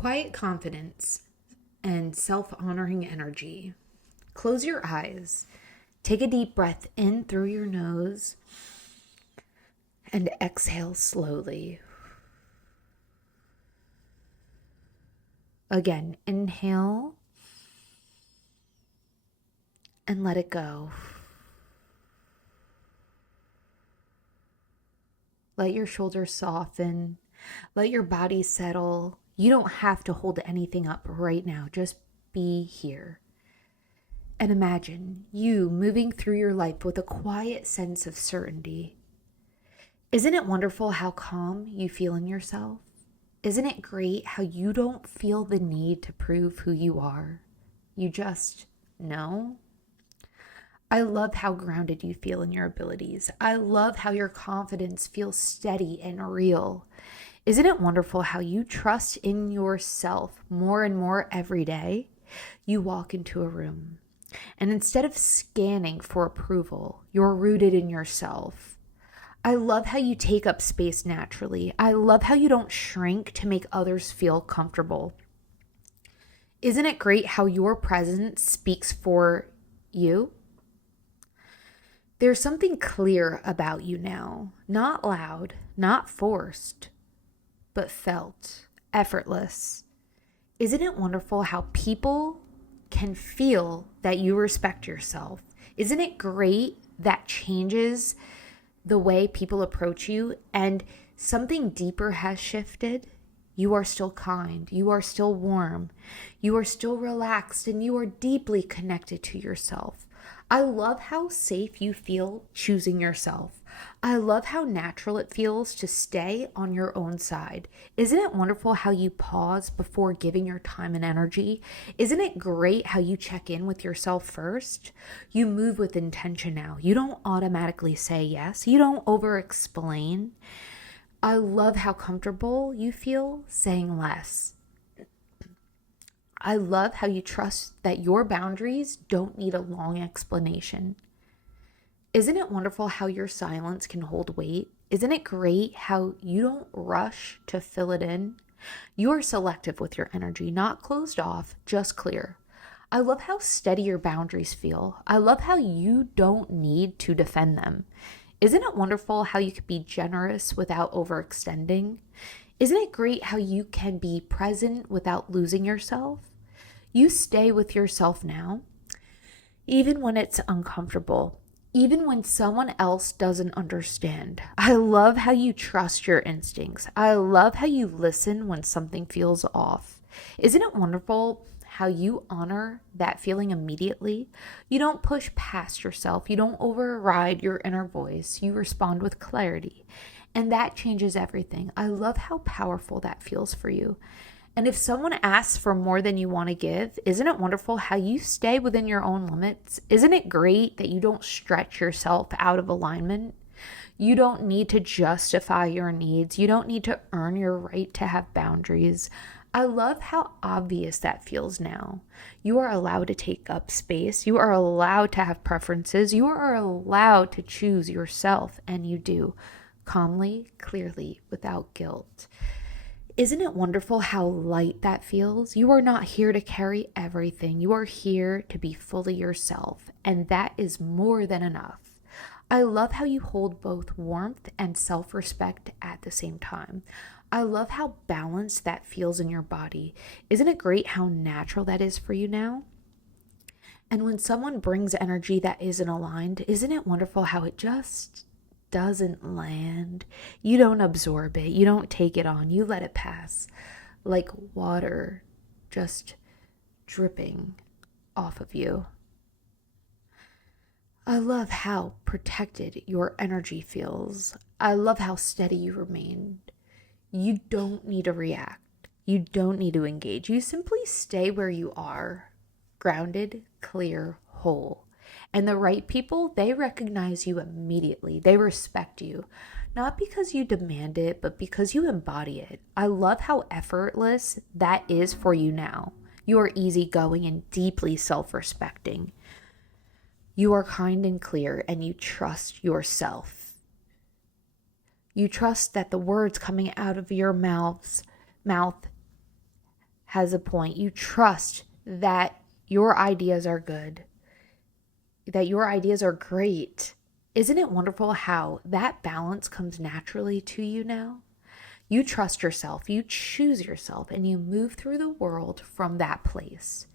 quiet confidence and self-honoring energy. Close your eyes. Take a deep breath in through your nose and exhale slowly. Again, inhale and let it go. Let your shoulders soften. Let your body settle. You don't have to hold anything up right now. Just be here. And imagine you moving through your life with a quiet sense of certainty. Isn't it wonderful how calm you feel in yourself? Isn't it great how you don't feel the need to prove who you are? You just know. I love how grounded you feel in your abilities. I love how your confidence feels steady and real. Isn't it wonderful how you trust in yourself more and more every day? You walk into a room, and instead of scanning for approval, you're rooted in yourself. I love how you take up space naturally. I love how you don't shrink to make others feel comfortable. Isn't it great how your presence speaks for you? There's something clear about you now, not loud, not forced, but felt, effortless. Isn't it wonderful how people can feel that you respect yourself? Isn't it great that changes the way people approach you and something deeper has shifted? You are still kind, you are still warm, you are still relaxed, and you are deeply connected to yourself. I love how safe you feel choosing yourself. I love how natural it feels to stay on your own side. Isn't it wonderful how you pause before giving your time and energy? Isn't it great how you check in with yourself first? You move with intention now. You don't automatically say yes. You don't over-explain. I love how comfortable you feel saying less. I love how you trust that your boundaries don't need a long explanation. Isn't it wonderful how your silence can hold weight? Isn't it great how you don't rush to fill it in? You are selective with your energy, not closed off, just clear. I love how steady your boundaries feel. I love how you don't need to defend them. Isn't it wonderful how you can be generous without overextending? Isn't it great how you can be present without losing yourself? You stay with yourself now, even when it's uncomfortable, even when someone else doesn't understand. I love how you trust your instincts. I love how you listen when something feels off. Isn't it wonderful how you honor that feeling immediately? You don't push past yourself. You don't override your inner voice. You respond with clarity. And that changes everything. I love how powerful that feels for you. And if someone asks for more than you want to give, isn't it wonderful how you stay within your own limits? Isn't it great that you don't stretch yourself out of alignment? You don't need to justify your needs. You don't need to earn your right to have boundaries. I love how obvious that feels now. You are allowed to take up space. You are allowed to have preferences. You are allowed to choose yourself, and you do, calmly, clearly, without guilt. Isn't it wonderful how light that feels? You are not here to carry everything. You are here to be fully yourself, and that is more than enough. I love how you hold both warmth and self-respect at the same time. I love how balanced that feels in your body. Isn't it great how natural that is for you now? And when someone brings energy that isn't aligned, isn't it wonderful how it just doesn't land? You don't absorb it. You don't take it on. You let it pass like water just dripping off of you. I love how protected your energy feels. I love how steady you remain. You don't need to react. You don't need to engage. You simply stay where you are, grounded, clear, whole. And the right people, they recognize you immediately. They respect you, not because you demand it, but because you embody it. I love how effortless that is for you now. You are easygoing and deeply self-respecting. You are kind and clear, and you trust yourself. You trust that the words coming out of your mouth has a point. You trust that your ideas are good, that your ideas are great. Isn't it wonderful how that balance comes naturally to you now? You trust yourself, you choose yourself, and you move through the world from that place.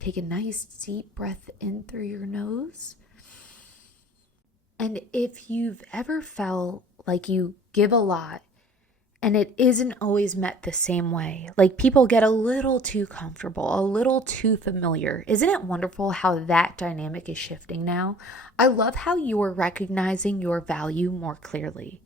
Take a nice deep breath in through your nose. And if you've ever felt like you give a lot and it isn't always met the same way, like people get a little too comfortable, a little too familiar, isn't it wonderful how that dynamic is shifting now? I love how you are recognizing your value more clearly.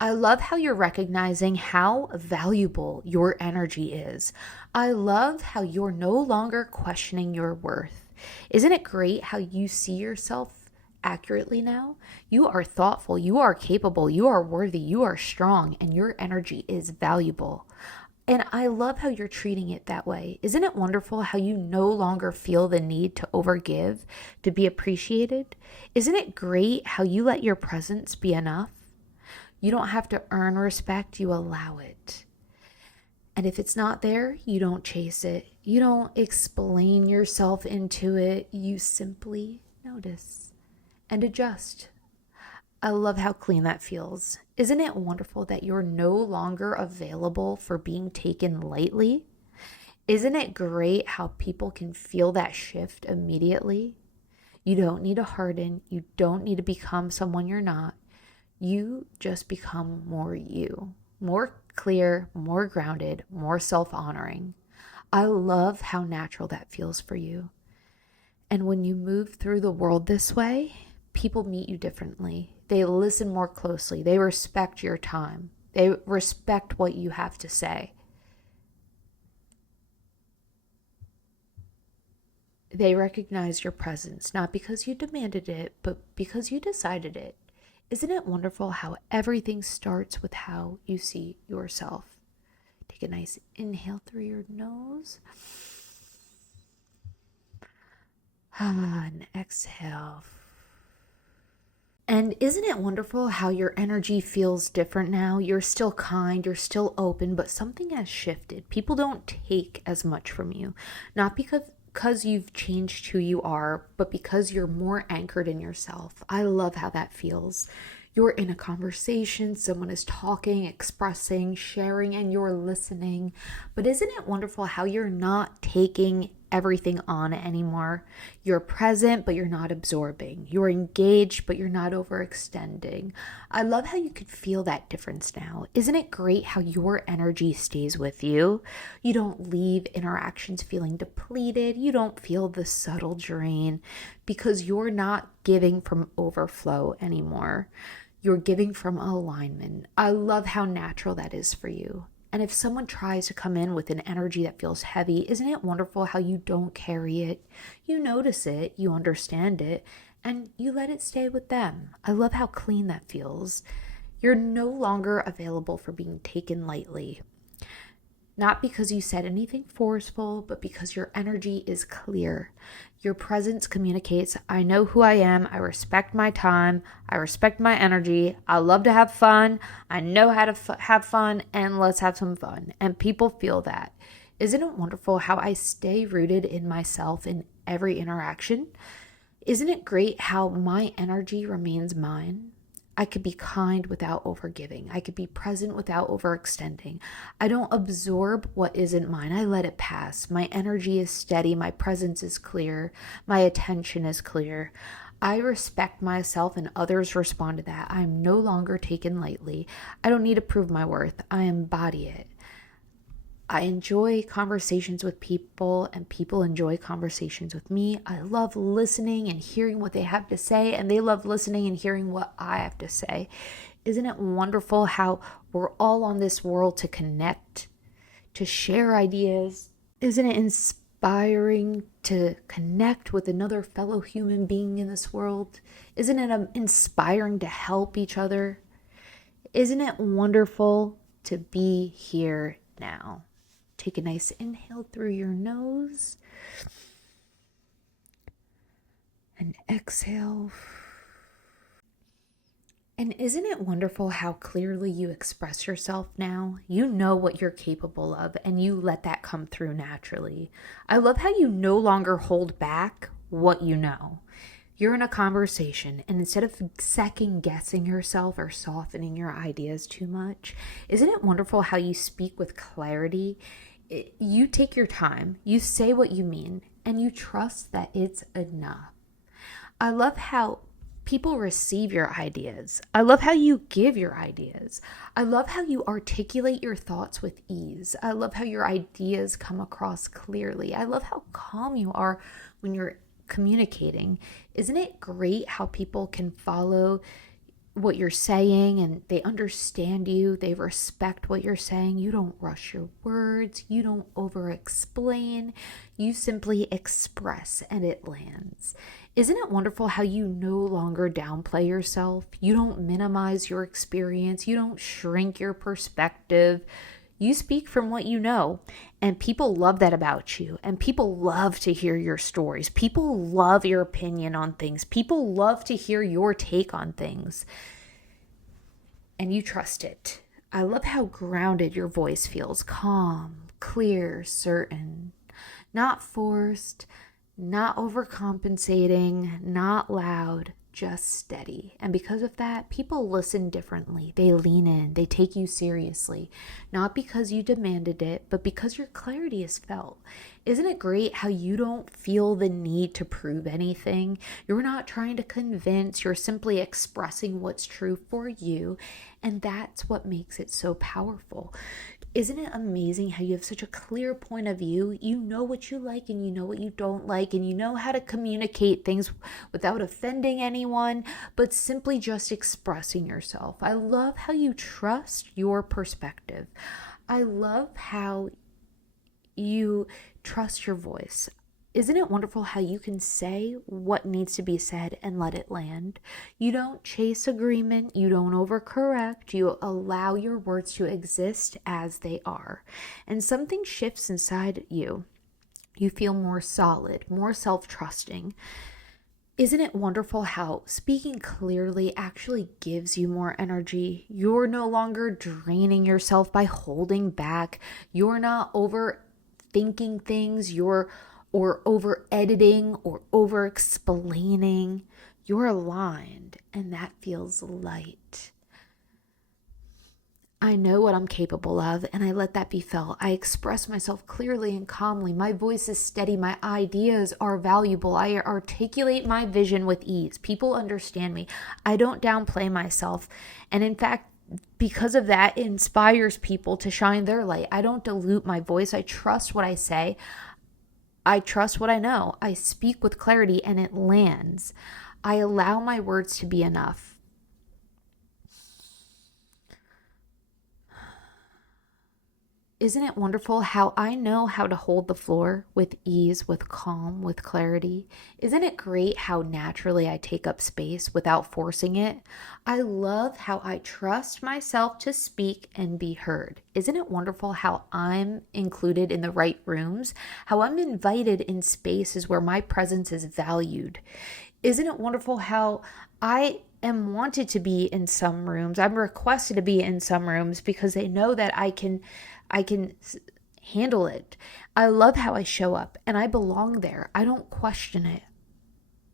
I love how you're recognizing how valuable your energy is. I love how you're no longer questioning your worth. Isn't it great how you see yourself accurately now? You are thoughtful, you are capable, you are worthy, you are strong, and your energy is valuable. And I love how you're treating it that way. Isn't it wonderful how you no longer feel the need to overgive, to be appreciated? Isn't it great how you let your presence be enough? You don't have to earn respect, you allow it. And if it's not there, you don't chase it. You don't explain yourself into it. You simply notice and adjust. I love how clean that feels. Isn't it wonderful that you're no longer available for being taken lightly? Isn't it great how people can feel that shift immediately? You don't need to harden. You don't need to become someone you're not. You just become more you, more clear, more grounded, more self-honoring. I love how natural that feels for you. And when you move through the world this way, people meet you differently. They listen more closely. They respect your time. They respect what you have to say. They recognize your presence, not because you demanded it, but because you decided it. Isn't it wonderful how everything starts with how you see yourself? Take a nice inhale through your nose. And exhale. And isn't it wonderful how your energy feels different now? You're still kind, you're still open, but something has shifted. People don't take as much from you, not because you've changed who you are, but because you're more anchored in yourself. I love how that feels. You're in a conversation, someone is talking, expressing, sharing, and you're listening. But isn't it wonderful how you're not taking everything on anymore? You're present, but you're not absorbing. You're engaged, but you're not overextending. I love how you could feel that difference now. Isn't it great how your energy stays with you? You don't leave interactions feeling depleted. You don't feel the subtle drain because you're not giving from overflow anymore. You're giving from alignment. I love how natural that is for you. And if someone tries to come in with an energy that feels heavy, isn't it wonderful how you don't carry it? You notice it, you understand it, and you let it stay with them. I love how clean that feels. You're no longer available for being taken lightly. Not because you said anything forceful, but because your energy is clear. Your presence communicates, I know who I am, I respect my time, I respect my energy, I love to have fun, I know how to have fun, and let's have some fun. And people feel that. Isn't it wonderful how I stay rooted in myself in every interaction? Isn't it great how my energy remains mine? I could be kind without overgiving. I could be present without overextending. I don't absorb what isn't mine. I let it pass. My energy is steady. My presence is clear. My attention is clear. I respect myself and others respond to that. I am no longer taken lightly. I don't need to prove my worth. I embody it. I enjoy conversations with people and people enjoy conversations with me. I love listening and hearing what they have to say, and they love listening and hearing what I have to say. Isn't it wonderful how we're all on this world to connect, to share ideas? Isn't it inspiring to connect with another fellow human being in this world? Isn't it inspiring to help each other? Isn't it wonderful to be here now? Take a nice inhale through your nose and exhale. And isn't it wonderful how clearly you express yourself now? You know what you're capable of, and you let that come through naturally. I love how you no longer hold back what you know. You're in a conversation, and instead of second guessing yourself or softening your ideas too much, isn't it wonderful how you speak with clarity? You take your time, you say what you mean, and you trust that it's enough. I love how people receive your ideas. I love how you give your ideas. I love how you articulate your thoughts with ease. I love how your ideas come across clearly. I love how calm you are when you're communicating. Isn't it great how people can follow what you're saying and they understand you, they respect what you're saying? You don't rush your words, you don't over explain, you simply express and it lands. Isn't it wonderful how you no longer downplay yourself? You don't minimize your experience, you don't shrink your perspective. You speak from what you know, and people love that about you, and people love to hear your stories. People love your opinion on things. People love to hear your take on things, and you trust it. I love how grounded your voice feels, calm, clear, certain, not forced, not overcompensating, not loud, just steady. And because of that, people listen differently. They lean in, they take you seriously, not because you demanded it, but because your clarity is felt. Isn't it great how you don't feel the need to prove anything? You're not trying to convince, you're simply expressing what's true for you. And that's what makes it so powerful. Isn't it amazing how you have such a clear point of view? You know what you like and you know what you don't like, and you know how to communicate things without offending anyone, but simply just expressing yourself. I love how you trust your perspective. I love how you trust your voice. Isn't it wonderful how you can say what needs to be said and let it land? You don't chase agreement, you don't overcorrect, you allow your words to exist as they are. And something shifts inside you. You feel more solid, more self-trusting. Isn't it wonderful how speaking clearly actually gives you more energy? You're no longer draining yourself by holding back. You're not overthinking things. Or over editing or over explaining. You're aligned, and that feels light. I know what I'm capable of, and I let that be felt. I express myself clearly and calmly. My voice is steady. My ideas are valuable. I articulate my vision with ease. People understand me. I don't downplay myself. And in fact, because of that, it inspires people to shine their light. I don't dilute my voice. I trust what I say. I trust what I know. I speak with clarity and it lands. I allow my words to be enough. Isn't it wonderful how I know how to hold the floor with ease, with calm, with clarity? Isn't it great how naturally I take up space without forcing it? I love how I trust myself to speak and be heard. Isn't it wonderful how I'm included in the right rooms? How I'm invited in spaces where my presence is valued? Isn't it wonderful how I am wanted to be in some rooms? I'm requested to be in some rooms because they know that I can handle it. I love how I show up and I belong there. I don't question it.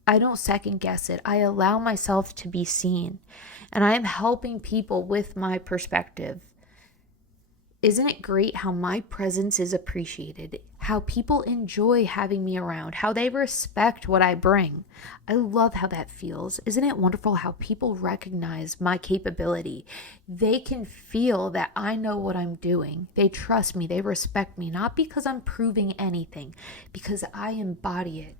I don't second guess it. I allow myself to be seen, and I am helping people with my perspective. Isn't it great how my presence is appreciated, how people enjoy having me around, how they respect what I bring? I love how that feels. Isn't it wonderful how people recognize my capability? They can feel that I know what I'm doing. They trust me, they respect me, not because I'm proving anything, because I embody it.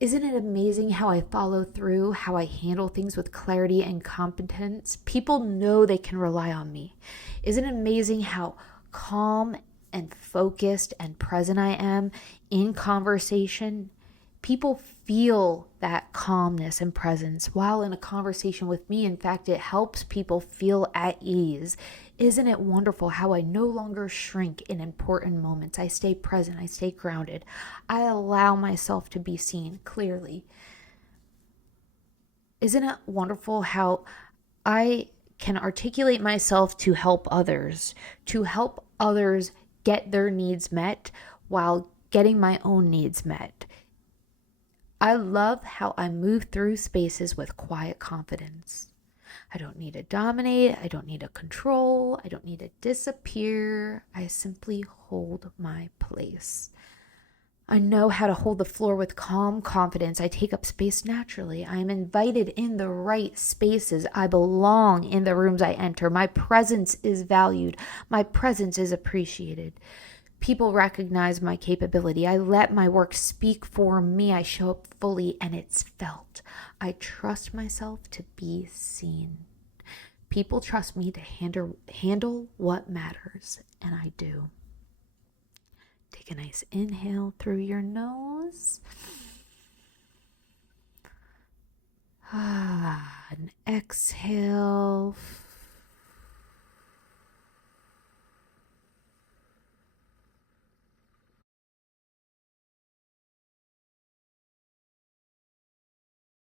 Isn't it amazing how I follow through, how I handle things with clarity and competence? People know they can rely on me. Isn't it amazing how calm and focused and present I am in conversation? People feel that calmness and presence while in a conversation with me. In fact, it helps people feel at ease. Isn't it wonderful how I no longer shrink in important moments? I stay present, I stay grounded. I allow myself to be seen clearly. Isn't it wonderful how I can articulate myself to help others get their needs met while getting my own needs met. I love how I move through spaces with quiet confidence. I don't need to dominate. I don't need to control. I don't need to disappear. I simply hold my place. I know how to hold the floor with calm confidence. I take up space naturally. I am invited in the right spaces. I belong in the rooms I enter. My presence is valued. My presence is appreciated. People recognize my capability. I let my work speak for me. I show up fully and it's felt. I trust myself to be seen. People trust me to handle what matters, and I do. Take a nice inhale through your nose. And exhale